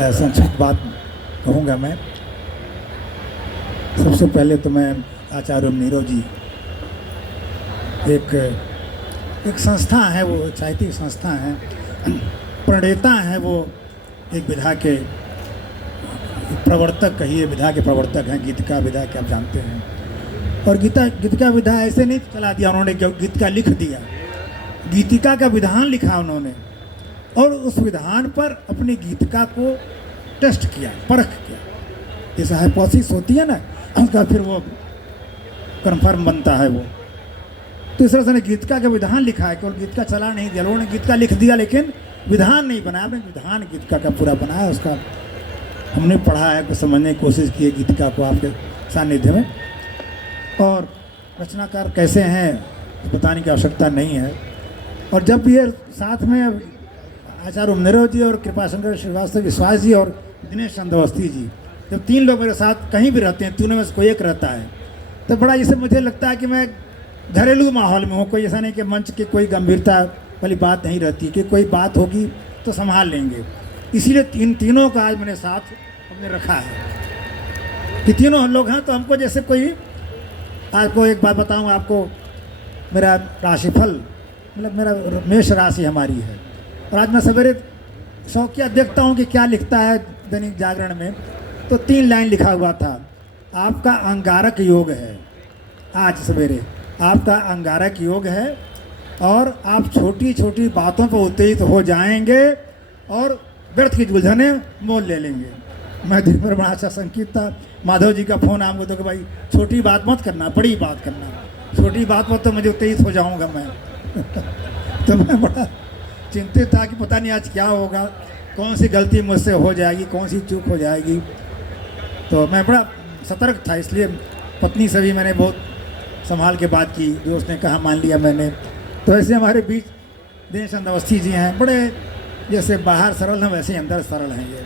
संक्षिप्त बात कहूँगा मैं। सबसे पहले तो मैं आचार्य नीरव जी एक संस्था है, वो एक साहित्यिक संस्था है, प्रणेता है, वो एक विधा के प्रवर्तक कहिए, विधा के प्रवर्तक हैं। गीतिका विधा के आप जानते हैं। और गीतिका विधा ऐसे नहीं चला दिया उन्होंने, गीतिका लिख दिया, गीतिका का विधान लिखा उन्होंने और उस विधान पर अपनी गीतिका को टेस्ट किया, परख किया। जैसे हाइपोथेसिस होती है ना, उसका फिर वो कन्फर्म बनता है वो। तो इस तरह से गीतिका का विधान लिखा है, केवल गीतिका चला नहीं दिया। लोगों ने गीतिका लिख दिया लेकिन विधान नहीं बनाया, आपने विधान गीतिका का पूरा बनाया। उसका हमने पढ़ा है, कुछ समझने की कोशिश की है गीतिका को आपके सानिध्य में। और रचनाकार कैसे हैं बताने की आवश्यकता नहीं है। और जब ये साथ में आचार्य नीरव जी और कृपाशंकर श्रीवास्तव विश्वास जी और दिनेश चंद्र अवस्थी जी, जब तीन लोग मेरे साथ कहीं भी रहते हैं, तीनों में से कोई एक रहता है, तो बड़ा जैसे मुझे लगता है कि मैं घरेलू माहौल में हूँ। कोई ऐसा नहीं कि मंच की कोई गंभीरता वाली बात नहीं रहती कि कोई बात होगी तो संभाल लेंगे। इसीलिए तीनों का आज मैंने साथ हमने रखा है कि तीनों हम लोग हैं। तो हमको जैसे कोई, आपको एक बात बताऊँ आपको, मेरा राशिफल मतलब मेरा मेष राशि हमारी है। और आज मैं सवेरे शौकिया देखता हूँ कि क्या लिखता है दैनिक जागरण में, तो 3 लाइन लिखा हुआ था, आपका अंगारक योग है। आज सवेरे आपका अंगारक योग है और आप छोटी छोटी बातों पर उत्तेजित हो जाएंगे और व्यर्थ की उलझने मोल ले लेंगे। मैं दिन भर बड़ा अच्छा संकेत था, माधव जी का फ़ोन आपको तो कि भाई छोटी बात मत करना, बड़ी बात करना, छोटी बात पर तो मुझे उत्तेजित हो जाऊंगा मैं। तो मैं बड़ा चिंतित था कि पता नहीं आज क्या होगा, कौन सी गलती मुझसे हो जाएगी, कौन सी चूक हो जाएगी। तो मैं बड़ा सतर्क था, इसलिए पत्नी से भी मैंने बहुत संभाल के बात की, जो उसने कहा मान लिया मैंने। तो ऐसे हमारे बीच दिनेश चंद्र अवस्थी जी हैं, बड़े जैसे बाहर सरल हैं वैसे अंदर सरल हैं ये।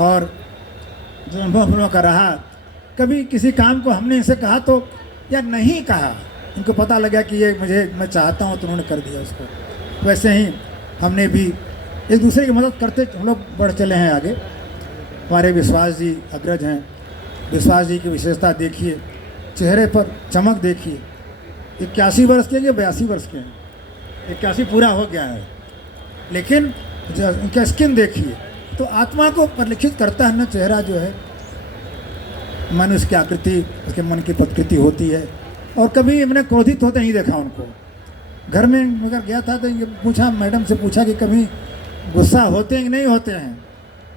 और जो अनुभव हम लोगों का रहा, कभी किसी काम को हमने इनसे कहा तो या नहीं कहा, इनको पता लगा कि ये मैं चाहता हूँ तो उन्होंने कर दिया उसको। वैसे ही हमने भी एक दूसरे की मदद करते हम लोग बढ़ चले हैं आगे। हमारे विश्वास जी अग्रज हैं, विश्वास जी की विशेषता देखिए, चेहरे पर चमक देखिए। 81 वर्ष के हैं या 82 वर्ष के हैं, 81 पूरा हो गया है, लेकिन उनका स्किन देखिए तो आत्मा को परिलक्षित करता है ना। चेहरा जो है मनुष्य की आकृति, उसके मन की प्रकृति होती है। और कभी हमने क्रोधित होते नहीं देखा उनको। घर में मगर गया था तो ये पूछा, मैडम से पूछा कि कभी गुस्सा होते हैं कि नहीं होते हैं,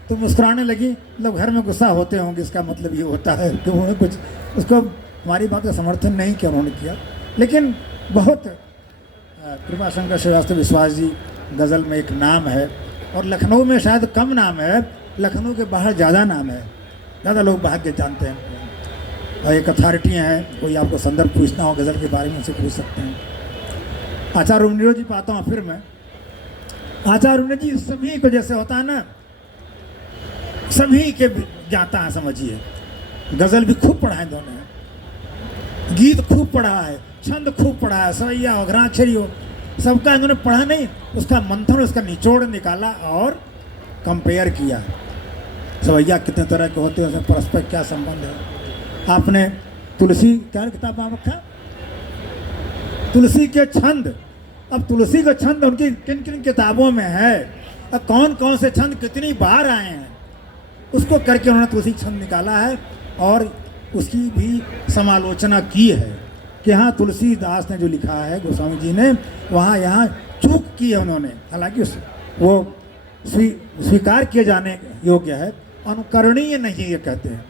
तो मुस्कुराने लगी। मतलब घर में गुस्सा होते होंगे, इसका मतलब ये होता है कि उन्होंने कुछ उसको हमारी बात का समर्थन नहीं किया उन्होंने किया। लेकिन बहुत कृपाशंकर श्रीवास्तव विश्वास जी गज़ल में एक नाम है, और लखनऊ में शायद कम नाम है, लखनऊ के बाहर ज़्यादा नाम है, ज़्यादा लोग भाग्य जानते हैं। और एक अथॉरिटियाँ हैं, कोई आपको संदर्भ पूछना हो गज़ल के बारे में उनसे पूछ सकते हैं। आचार्य नीरव जी पाता हूँ फिर मैं। आचार्य नीरव जी सभी को जैसे होता है ना, सभी के जाता है, समझिए। गज़ल भी खूब पढ़ा है दोनों, गीत खूब पढ़ा है, छंद खूब पढ़ा है, सवैया हो, घराक्षरी हो, सबका इन्होंने पढ़ा नहीं, उसका मंथन, उसका निचोड़ निकाला और कंपेयर किया। सवैया कितने तरह के होते हैं, उसमें परस्पर क्या संबंध है। आपने तुलसी क्या किताब में रखा, तुलसी के छंद। अब तुलसी के छंद उनकी किन किन किताबों में है, और कौन कौन से छंद कितनी बार आए हैं, उसको करके उन्होंने तुलसी छंद निकाला है। और उसकी भी समालोचना की है कि हाँ, तुलसीदास ने जो लिखा है, गोस्वामी जी ने, वहाँ यहाँ चूक की है उन्होंने। हालांकि वो स्वीकार किए जाने योग्य है, अनुकरणीय नहीं ये कहते हैं।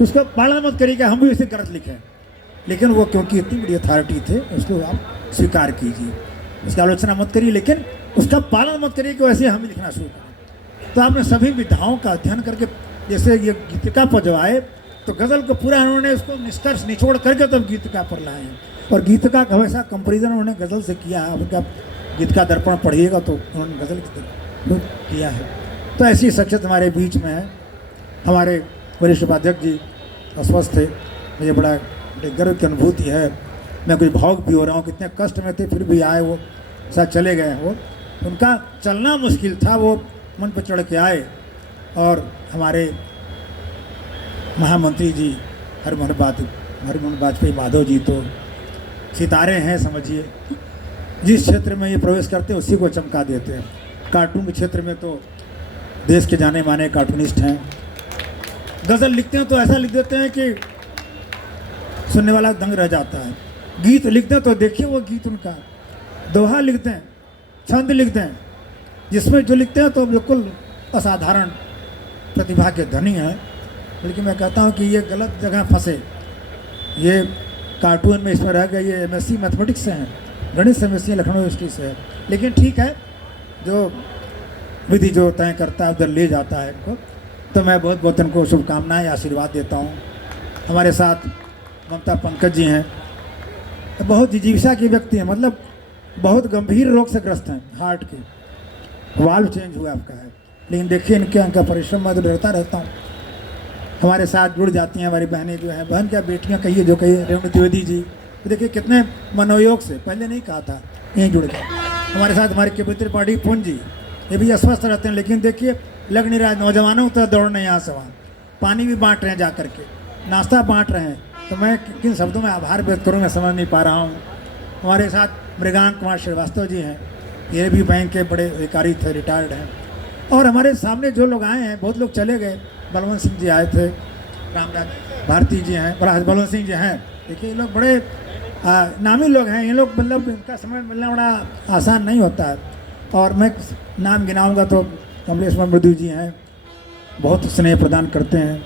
उसको पालन मत करिए कि हम भी इसे गलत लिखें, लेकिन वो क्योंकि इतनी बड़ी अथॉरिटी थे, उसको आप स्वीकार कीजिए, उसकी आलोचना मत करिए, लेकिन उसका पालन मत करिए कि वैसे हम ही लिखना शुरू करें। तो आपने सभी विधाओं का अध्ययन करके, जैसे ये गीतिका पर जो आए तो गज़ल को पूरा उन्होंने उसको निष्कर्ष निचोड़ करके तब गीतिका पर लाए हैं। और गीतिका का हमेशा कंपेरिजन उन्होंने गज़ल से किया है। उनका गीतिका दर्पण पढ़िएगा तो उन्होंने गज़ल की तरफ किया है। तो ऐसी शख्सियत हमारे बीच में है। हमारे वरिष्ठ उपाध्यक्ष जी अस्वस्थ थे, मुझे बड़ा गर्व की अनुभूति है। मैं कुछ भावुक भी हो रहा हूँ, कितने कष्ट में थे फिर भी आए, वो शायद चले गए। वो उनका चलना मुश्किल था, वो मन पर चढ़ के आए और हमारे महामंत्री जी हरमोहन वाजपेयी माधव जी तो सितारे हैं समझिए। जिस क्षेत्र में ये प्रवेश करते हैं उसी को चमका देते हैं। कार्टून के क्षेत्र में तो देश के जाने माने कार्टूनिस्ट हैं। गज़ल लिखते हैं तो ऐसा लिख देते हैं कि सुनने वाला दंग रह जाता है। गीत लिखते हैं तो देखिए वो गीत उनका, दोहा लिखते हैं, छंद लिखते हैं, जिसमें जो लिखते हैं तो बिल्कुल असाधारण प्रतिभा के धनी हैं। लेकिन मैं कहता हूँ कि ये गलत जगह फंसे। ये कार्टून में इसमें रह गए, ये एमएससी मैथमेटिक्स से हैं, गणित से एमएससी लखनऊ यूनिवर्सिटी से है। लेकिन ठीक है, जो विधि जो तय करता है उधर ले जाता है इनको। तो मैं बहुत बहुत उनको शुभकामनाएं आशीर्वाद देता हूँ। हमारे साथ ममता पंकज जी हैं, तो बहुत जिजीविषा के व्यक्ति हैं, मतलब बहुत गंभीर रोग से ग्रस्त हैं, हार्ट के वाल्व चेंज हुआ आपका है। लेकिन देखिए इनका परिश्रम मैं तो डरता रहता हूँ। हमारे साथ जुड़ जाती हैं हमारी बहनें जो हैं, बहन क्या बेटियाँ कहिए जो कहिए, रेणु द्विवेदी जी, तो देखिए कितने मनोयोग से, पहले नहीं कहा था, यहीं जुड़ गए हमारे साथ। हमारी केबिनेट पार्टी पुंज जी, ये भी अस्वस्थ रहते हैं, लेकिन देखिए लग नहीं रहा, नौजवानों तो दौड़ रहे हैं यहाँ से वहाँ, पानी भी बांट रहे हैं जा करके, नाश्ता बांट रहे हैं। तो मैं किन शब्दों में आभार व्यक्त करूँगा समझ नहीं पा रहा हूँ। हमारे साथ मृगांक कुमार श्रीवास्तव जी हैं, ये भी बैंक के बड़े अधिकारी थे, रिटायर्ड हैं। और हमारे सामने जो लोग आए हैं, बहुत लोग चले गए, बलवंत सिंह जी आए थे, रामराज भारती जी हैं, बलवंत सिंह जी हैं। देखिए ये लोग बड़े नामी लोग हैं, ये लोग मतलब इनका समय मिलना बड़ा आसान नहीं होता है। और मैं नाम गिनाऊंगा तो कमलेश मृदु जी हैं, बहुत स्नेह प्रदान करते हैं।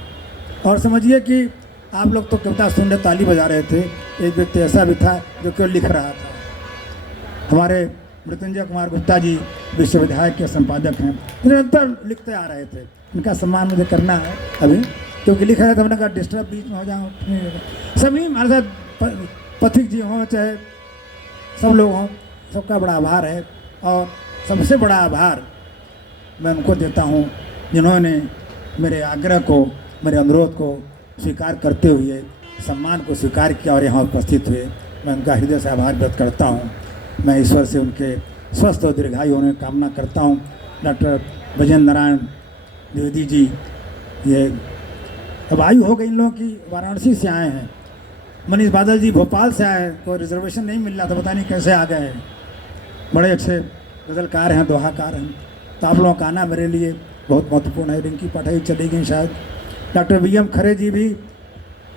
और समझिए कि आप लोग तो कविता सुनने ताली बजा रहे थे, एक व्यक्ति ऐसा भी था जो केवल लिख रहा था। हमारे मृत्युंजय कुमार गुप्ता जी विश्वविद्यालय के संपादक हैं, निरंतर लिखते आ रहे थे। इनका सम्मान मुझे करना है अभी, क्योंकि लिख रहे थे, मैंने कहा डिस्टर्ब बीच में हो जाऊँ। सभी हमारे साथ पथिक जी हों चाहे सब लोग हों, सबका बड़ा आभार है। और सबसे बड़ा आभार मैं उनको देता हूँ जिन्होंने मेरे आग्रह को, मेरे अनुरोध को स्वीकार करते हुए सम्मान को स्वीकार किया और यहाँ उपस्थित हुए। मैं उनका हृदय से आभार व्यक्त करता हूँ। मैं ईश्वर से उनके स्वस्थ और दीर्घायु होने की कामना करता हूँ। डॉक्टर ब्रजेंद्र नारायण द्विवेदी जी, ये अब आयु हो गई इन लोगों की, वाराणसी से आए हैं। मनीष बादल जी भोपाल से आए हैं, कोई रिजर्वेशन नहीं मिल रहा था, पता नहीं कैसे आ गए हैं। बड़े अच्छे गज़लकार हैं, दोहाकार हैं। तो आप लोगों का आना मेरे लिए बहुत महत्वपूर्ण है। रिंकी पाठक चली गई शायद। डॉक्टर वीएम खरे जी भी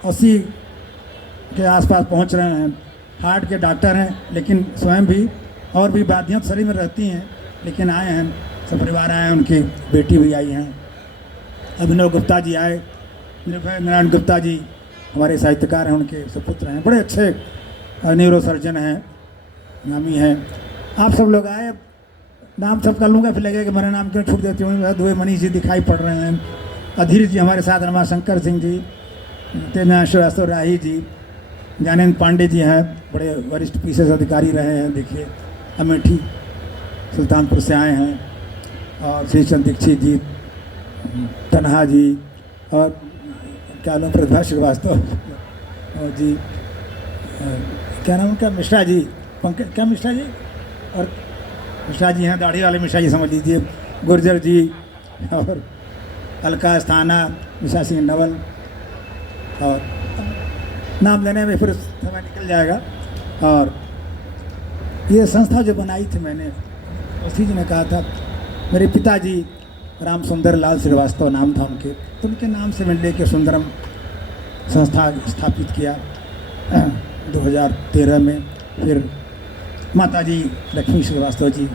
80 के आसपास पहुंच रहे हैं, हार्ट के डॉक्टर हैं, लेकिन स्वयं भी और भी बाधियाँ शरीर में रहती हैं, लेकिन आए हैं, सब परिवार आए हैं, उनकी बेटी भी आई हैं। अभिनव गुप्ता जी आए, निर्भय नारायण गुप्ता जी हमारे साहित्यकार हैं, उनके सुपुत्र हैं, बड़े अच्छे न्यूरो सर्जन हैं, नामी हैं। आप सब लोग आए, नाम सबका लूँगा फिर लगेगा कि मेरा नाम क्यों छूट देती हूँ। दुबे मनीष जी दिखाई पड़ रहे हैं, अधीर जी हमारे साथ, रमाशंकर सिंह जी, तेना श्रीवास्तव राही जी, ज्ञानेंद्र पांडे जी हैं, बड़े वरिष्ठ पीसीएस अधिकारी रहे हैं। देखिए अमेठी सुल्तानपुर से आए हैं, और श्री चंद दीक्षित जी, तनहा जी, और क्या नाम प्रतिभा श्रीवास्तव जी, क्या नाम उनका, मिश्रा जी, पंकज क्या मिश्रा जी, और मिश्रा जी हैं, दाढ़ी वाले मिश्रा जी समझ लीजिए, गुर्जर जी, और अलका अस्थाना, मिश्रा सिंह नवल, और नाम लेने में फिर समय निकल जाएगा। और ये संस्था जो बनाई थी मैंने, उसी जी ने कहा था, मेरे पिताजी राम सुंदर लाल श्रीवास्तव नाम था उनके, तो उनके नाम से मैंने लेके सुंदरम संस्था स्थापित किया 2013 में। फिर माता जी लक्ष्मी श्रीवास्तव जी,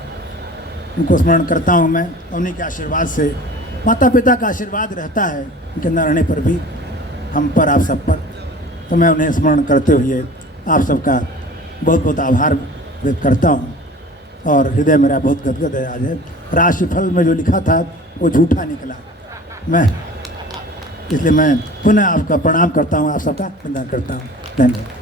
उनको स्मरण करता हूँ मैं। उन्हीं के आशीर्वाद से, माता पिता का आशीर्वाद रहता है उनके न रहने पर भी हम पर, आप सब पर। तो मैं उन्हें स्मरण करते हुए आप सबका बहुत बहुत आभार व्यक्त करता हूँ। और हृदय मेरा बहुत गदगद है आज है। राशिफल में जो लिखा था वो झूठा निकला, मैं इसलिए मैं पुनः आपका प्रणाम करता हूँ, आप सबका वंदन करता हूँ। धन्यवाद।